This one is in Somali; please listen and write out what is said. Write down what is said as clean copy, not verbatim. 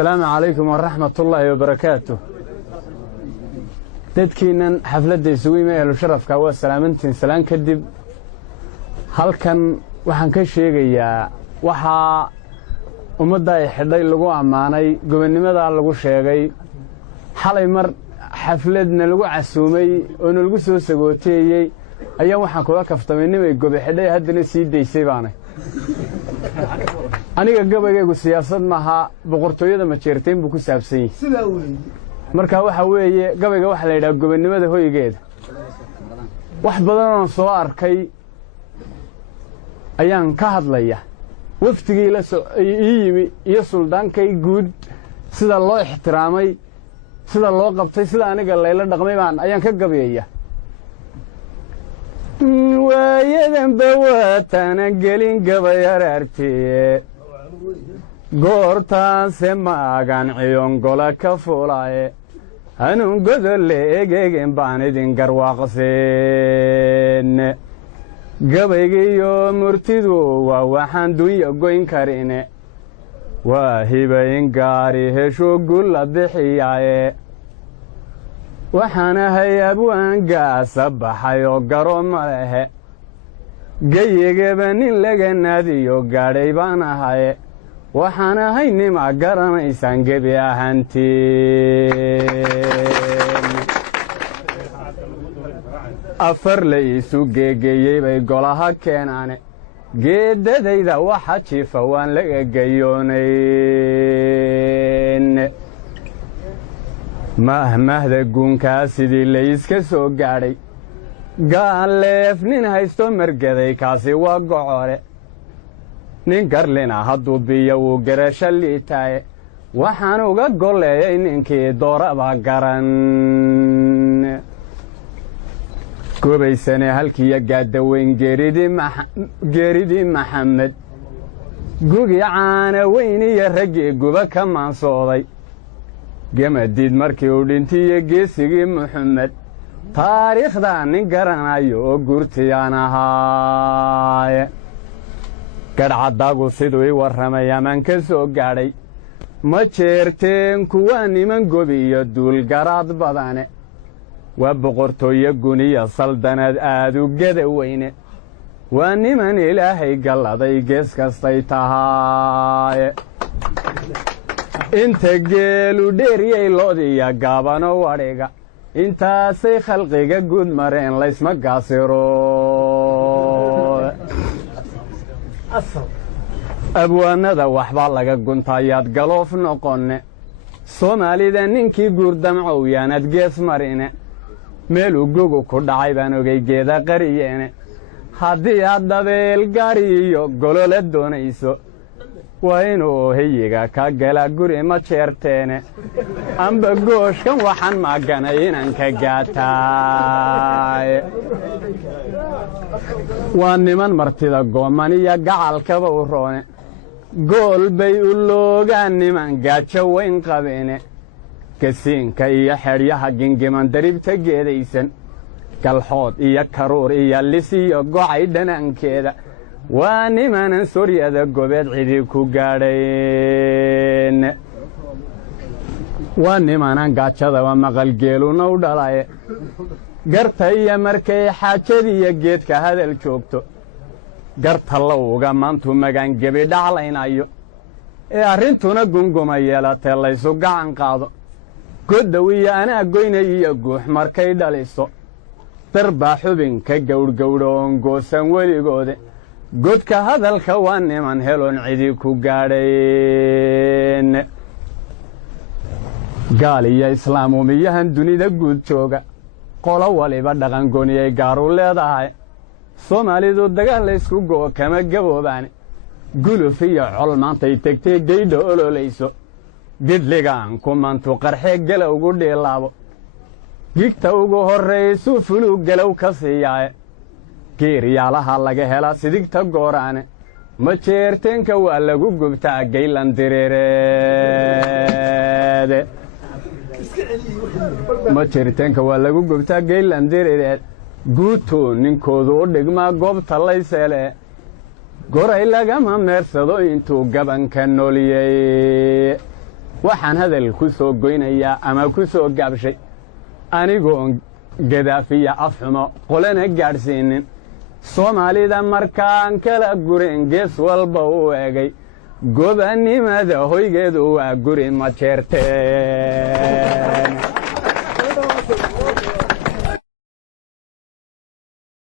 السلام عليكم ورحمة الله وبركاته. dadkiinan xafladda isugu yimaayay sharafka waa salaamantiin salaan kadib halkan waxaan ka sheegayaa waxa ummadda ay xidhay lagu amaanay gobonimada lagu sheegay xalay mar xafladna lagu casuumay oo lagu soo sagooteeyay ayaa waxaan kula kaftamay nimay gobe xidhay haddana sii deysay baanay aniga gabaygu siyaasad maaha boqortooyada ma jeerteen buu ku saabsan yahay sida weey marka waxa weeye gabayga waxa la yiraahdaa gobonimada hoygeeda wax badan oo soo arkay ayaan ka hadlaya waftigii la soo yimi iyo suldaankay guud sida loo ixtiraamay sida loo qabtay sida aniga layla dhaqmay baan ayaan ka gabayaya waayadan bawaatana gelin gabayar artiye goortaanse maagan ciyongola ka fuulaaye hanuun godolle egeegen baan idin garwaaqseen gabaygiiyo murtidu waa waxaan dunya goyn karine waa hibayn gaari hesho gulla bixiyaaye waxaan ahay abwaangaasa baxay oo garo ma lehe geyigaba nin laga naadiyo gaadhay baan ahaye waxaan ahay nima garanaysaan gebi ahaantiin afar la isu geegeeyey bay golaha keenaane geeddadayda waxa jiifa waan laga gayoonayn mahmahda guunkaa sidii layska soo gaadhay gaaleef nin haysto margaday kaasi waa gocore nin garlina hadduu biyo wuu garasho liitaaye waxaan uga golleeyay ninkii dooraba garan gobaysane halkiiyo gaaddaweyn geeridii maxamed gugi caana weyn iyo raggii guba ka maansooday gamadiid markii uu dhintiiyo geesigii muxamed taariikhdaa nin garanayo oo gurtiyaan ahaaye gadhcaddagu siduu ii warramay amaan ka soo gaadhay ma jeerteen kuwaa niman gobi iyo duulgaraad badane waa boqortooyo guniya saldanad aad u gada weyne waa niman ilaahay galladay gees kastay tahaaye inta geelu dheeriyay loodiya gaabano wadhiga intaasay khalqiga guud mareen laysma gaasiro abwaanada waxbaa laga guntaayaad galoof noqonne soomaalida ninkii guurdamcow yaanad gees marine meeluu gogu ku dhacay baan ogay geeda qariyeene haddii aad dabeel gaari iyo golola doonayso waa inuu hayiga ka gala guri ma jeerteene amba gooshkan waxaan maaganay inaan ka gaataaye waa niman martida gooman iyo gacalkaba u roone gool bay u loogaan niman gaajo weyn qabine gasiinka iyo xedhyaha gingiman daribta geedaysan galxood iyo karuur iyo lis iyo gocay dhanaankeeda waa nimanan soryada gobeed cidi ku gaadhayn waa nimanan gaajadaba maqalgeeluna u dhalaye garta iyo markay xaajadiiyo geedka hadal joogto garta lowga maantu magaangebi dhaclaynayo ee arrintuna gunguma yeelatee laysu gacan qaado goddow iyo anaa goynay iyo guux markay dhaliso darbaa xubinka gawdhgawdho oon goosan weligoode godka hadalka waa niman heloon cidi ku gaadhayn gaal iyo islaam umiyahan dunida guud jooga qolo waliba dhaqangoniyay gaaru leedahay soomaalidu dagaal laysku go'o kama gaboobaane guluf iyo col maantay tegtay geydha ololayso gidligaan ku mantu qarxee galowgu dhiilaabo gigta ugu horraysuu fuluu galow ka siiyaaye geeryaalaha laga helaa sidigta gooraane ma jeerteenka waa lagu gubtaa gaylan diriireede ma jeerteenka waa lagu gubtaa gaylan diriireed guutuu ninkoodu u dhigmaa goobta layseelee goray lagama meersado intuu gabanka nooliyey waxaan hadal ku soo goynayaa ama ku soo gaabshay anigoon gadaafiya afxumo qolana gaadhsiinin soomaalida markaan kala gurin gees walba u egay gobannimada hoygeedu waa guri ma jeerteen